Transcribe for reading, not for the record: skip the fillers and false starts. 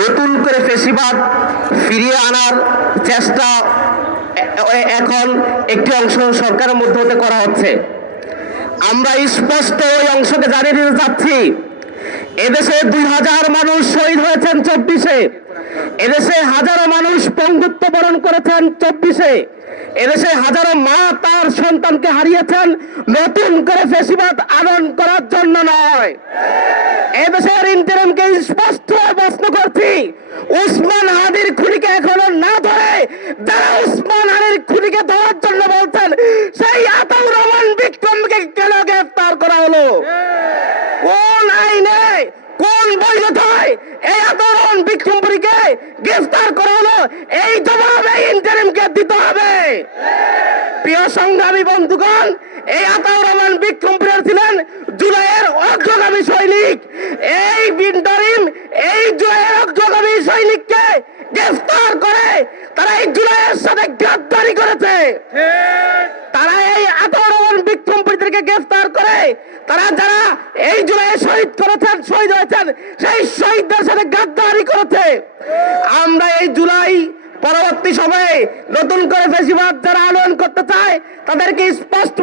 নতুন করে ফ্যাসিবাদ ফিরিয়ে আনার চেষ্টা এখন একটি অংশ সরকারের মধ্য হতে করা হচ্ছে। আমরা স্পষ্ট ওই অংশকে জানিয়ে দিতে চাচ্ছি, এদেশে 2000 মানুষ শহীদ হয়েছেন 24-এ, এদেশে হাজারো মানুষ পঙ্গুত্ব বরণ করেছেন 24-এ, এদেশে হাজারো মা তার সন্তানকে হারিয়েছেন নতুন করে ফ্যাসিবাদ আনয়ন করার জন্য নয়। এদেশের ইন্টারিমকে স্পষ্ট প্রশ্ন করছি, উসমান হাদির খুনিকে এখনো না ধরে যারা উসমান হাদির খুনিকে ধরার জন্য বলছেন, সেই আতাউর রহমান বিক্রমকে কেন গ্রেফতার করা হলো? কোন আইনে, কোন বৈধতায় এই আতাউর রহমান বিক্রমপুরীকে গ্রেফতার করা হলো? এই জবাব এই ইন্টারিমকে দিতে হবে। প্রিয় সংগ্রামী বন্ধুগণ, এই আতাউর রহমান বিক্রমপুরের ছিলেন জুলাইয়ের অগ্রগামী সৈনিক। এই ইন্টারিম এই জুলাইয়ের অগ্রগামী সৈনিককে গ্রেফতার করে তারা এই জুলাইয়ের সাথে গাদ্দারি করেছে। তারা এই আতাউর রহমান বিক্রমপুরীদেরকে গ্রেফতার করে তারা যারা এই জুলাইয়ে শহীদ করেছেন, শহীদ হয়েছেন, সেই শহীদদের সাথে গাদ্দারি করেছে। আমরা এই জুলাই পরবর্তী সময়ে নতুন করে ফ্যাসিবাদ যারা আনয়ন করতে চায় তাদেরকে স্পষ্ট